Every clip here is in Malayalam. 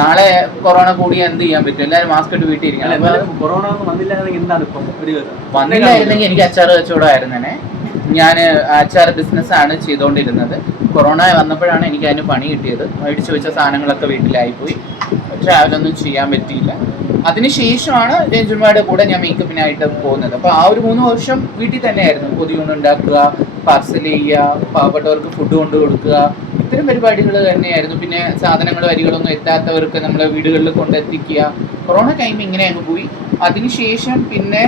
നാളെ കൊറോണ കൂടി എന്ത് ചെയ്യാൻ പറ്റും? എല്ലാവരും മാസ്ക് ഇട്ട് വീട്ടിൽ ഇരിക്കണം. കൊറോണ വന്നില്ലായിരുന്നെങ്കിൽ എനിക്ക് അച്ചാർ കച്ചവടമായിരുന്നേ ഞാൻ അച്ചാർ ബിസിനസ്സാണ് ചെയ്തുകൊണ്ടിരുന്നത് കൊറോണ വന്നപ്പോഴാണ് എനിക്ക് അതിന് പണി കിട്ടിയത്. മേടിച്ചു വെച്ച സാധനങ്ങളൊക്കെ വീട്ടിലായിപ്പോയി. ട്രാവലൊന്നും ചെയ്യാൻ പറ്റിയില്ല. അതിനുശേഷമാണ് രഞ്ജുമാരുടെ കൂടെ ഞാൻ മേക്കപ്പിനായിട്ട് പോകുന്നത്. അപ്പോൾ ആ ഒരു മൂന്ന് വർഷം വീട്ടിൽ തന്നെയായിരുന്നു. പൊതിയൂണ് ഉണ്ടാക്കുക പാർസൽ ചെയ്യുക പാവപ്പെട്ടവർക്ക് ഫുഡ് കൊണ്ടു കൊടുക്കുക ഇത്തരം പരിപാടികൾ തന്നെയായിരുന്നു. പിന്നെ സാധനങ്ങൾ വരികളൊന്നും എത്താത്തവർക്ക് നമ്മൾ വീടുകളിൽ കൊണ്ടെത്തിക്കുക. കൊറോണ ടൈം ഇങ്ങനെ അങ്ങ് പോയി. അതിനുശേഷം പിന്നെ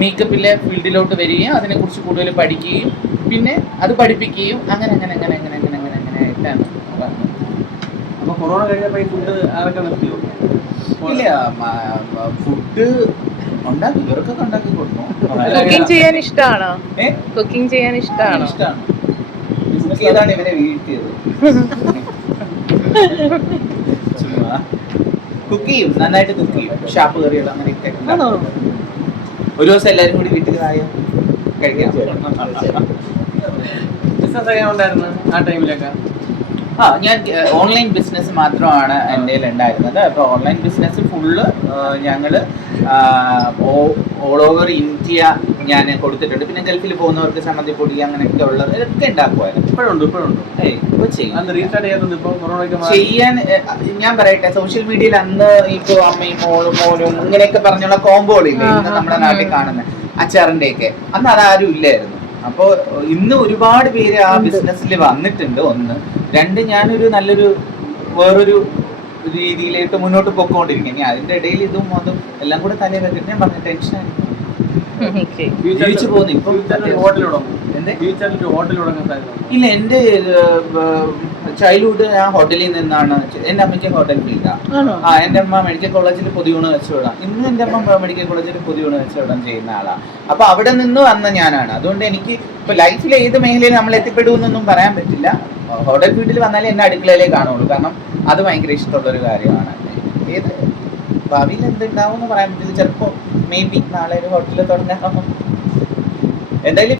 മേക്കപ്പിലെ ഫീൽഡിലോട്ട് വരികയും അതിനെക്കുറിച്ച് കൂടുതൽ പഠിക്കുകയും പിന്നെ അത് പഠിപ്പിക്കുകയും അങ്ങനെ അങ്ങനെ അങ്ങനെ അങ്ങനെ അങ്ങനെ അങ്ങനെ അങ്ങനെ ആയിട്ടാണ് അപ്പോൾ അപ്പൊ കൊറോണ കഴിഞ്ഞപ്പോൾ ഈ ഫുഡ് ആരൊക്കെ നിർത്തിയോ? ഇല്ല. ഫുഡ് ഉണ്ടാക്കി ഇവർക്കൊക്കെ ഉണ്ടാക്കി കൊടുക്കും. കുക്കിംഗ് ചെയ്യാൻ ഇഷ്ടമാണോ കുക്കിംഗ് ചെയ്യാൻ ഇഷ്ടമാണോ ഇഷ്ടമാണ് കുക്ക് ഇവനെ വീഴ്ത്തിയത്. ചുമ്മാ. കുക്ക് ചെയ്യും നന്നായിട്ട് കുക്ക് ചെയ്യും. ഷാപ്പ് കറികൾ അങ്ങനെയൊക്കെ. ഒരു ദിവസം എല്ലാരും കൂടി വീട്ടിൽ ആയോ കഴിക്കാൻ ഉണ്ടായിരുന്നു ആ ടൈമിലൊക്കെ ആ ഞാൻ ഓൺലൈൻ ബിസിനസ് മാത്രമാണ് എന്റെ ഉണ്ടായിരുന്നത്. അപ്പോൾ ഓൺലൈൻ ബിസിനസ് ഫുള്ള് ഞങ്ങൾ ഓൾ ഓവർ ഇന്ത്യ ഞാൻ കൊടുത്തിട്ടുണ്ട്. പിന്നെ ഗൾഫിൽ പോകുന്നവർക്ക് ചമ്മന്തിപ്പൊടി അങ്ങനെയൊക്കെ ഉള്ളത് ഇതൊക്കെ ഉണ്ടാക്കുമായിരുന്നു. ഇപ്പോഴുണ്ട് ഇപ്പോഴുണ്ട്. ഏയ് ഇപ്പൊ ചെയ്യും. അന്ന് റീസ്റ്റാർട്ട് ചെയ്യാത്തത് ഇപ്പൊ കൊറോണയ്ക്ക് മാറി. ചെയ്യാൻ ഞാൻ പറയട്ടെ സോഷ്യൽ മീഡിയയിൽ അന്ന് ഇപ്പോൾ അമ്മയും മോളും മോനും ഇങ്ങനെയൊക്കെ പറഞ്ഞുള്ള കോമ്പോളില്ലേ ഇന്ന് നമ്മുടെ നാട്ടിൽ കാണുന്നത് അച്ചാറിന്റെയൊക്കെ. അന്ന് അതാരും ഇല്ലായിരുന്നു. അപ്പോ ഇന്ന് ഒരുപാട് പേര് ആ ബിസിനസ്സിൽ വന്നിട്ടുണ്ട്. ഒന്ന്. രണ്ട് ഞാനൊരു നല്ലൊരു വേറൊരു രീതിയിലേക്ക് മുന്നോട്ട് പൊക്കോണ്ടിരിക്കും ഇനി അതിന്റെ ഇടയിൽ ഇതും അതും എല്ലാം കൂടെ തലയിൽ വെച്ചിട്ട് ഞാൻ പറഞ്ഞ ടെൻഷൻ ജീവിച്ചു പോകുന്നു. ഇപ്പം. ഫ്യൂച്ചറിൽ ഒരു ഹോട്ടൽ തുടങ്ങും എന്തേ? ഫ്യൂച്ചറിൽ ഹോട്ടൽ തുടങ്ങാൻ സാധ്യത ഇല്ല എന്റെ ചൈൽഡ്ഹുഡ് ഞാൻ ഹോട്ടലിൽ നിന്നാണ് എന്റെ എന്റെ അമ്മയ്ക്ക് ഹോട്ടൽ ഫീൽഡാണ് ആ എന്റെ അമ്മ മെഡിക്കൽ കോളേജിൽ പൊതിയൂണ് വെച്ചുവിടാം ഇന്ന് എന്റെ അമ്മ മെഡിക്കൽ കോളേജിൽ പൊതിയൂണ് കച്ചവടം ചെയ്യുന്ന ആളാണ് അപ്പൊ അവിടെ നിന്ന് വന്ന ഞാനാണ്. അതുകൊണ്ട് എനിക്ക് ഇപ്പൊ ലൈഫിൽ ഏത് മേഖലയിൽ നമ്മൾ എത്തിപ്പെടുമെന്നൊന്നും പറയാൻ പറ്റില്ല. ഹോട്ടൽ ഫീൽഡിൽ വന്നാലേ എന്നെ അടുക്കളയിലേ കാണുള്ളൂ. കാരണം അത് ഭയങ്കര ഇഷ്ടമുള്ള ഒരു കാര്യമാണ്. ഏത് ഭാവിയിൽ എന്തുണ്ടാവും എന്ന് പറയാൻ പറ്റില്ല. ചിലപ്പോൾ മേ ബി നാളെ ഒരു ഹോട്ടലിൽ തുടങ്ങാം. എന്തായാലും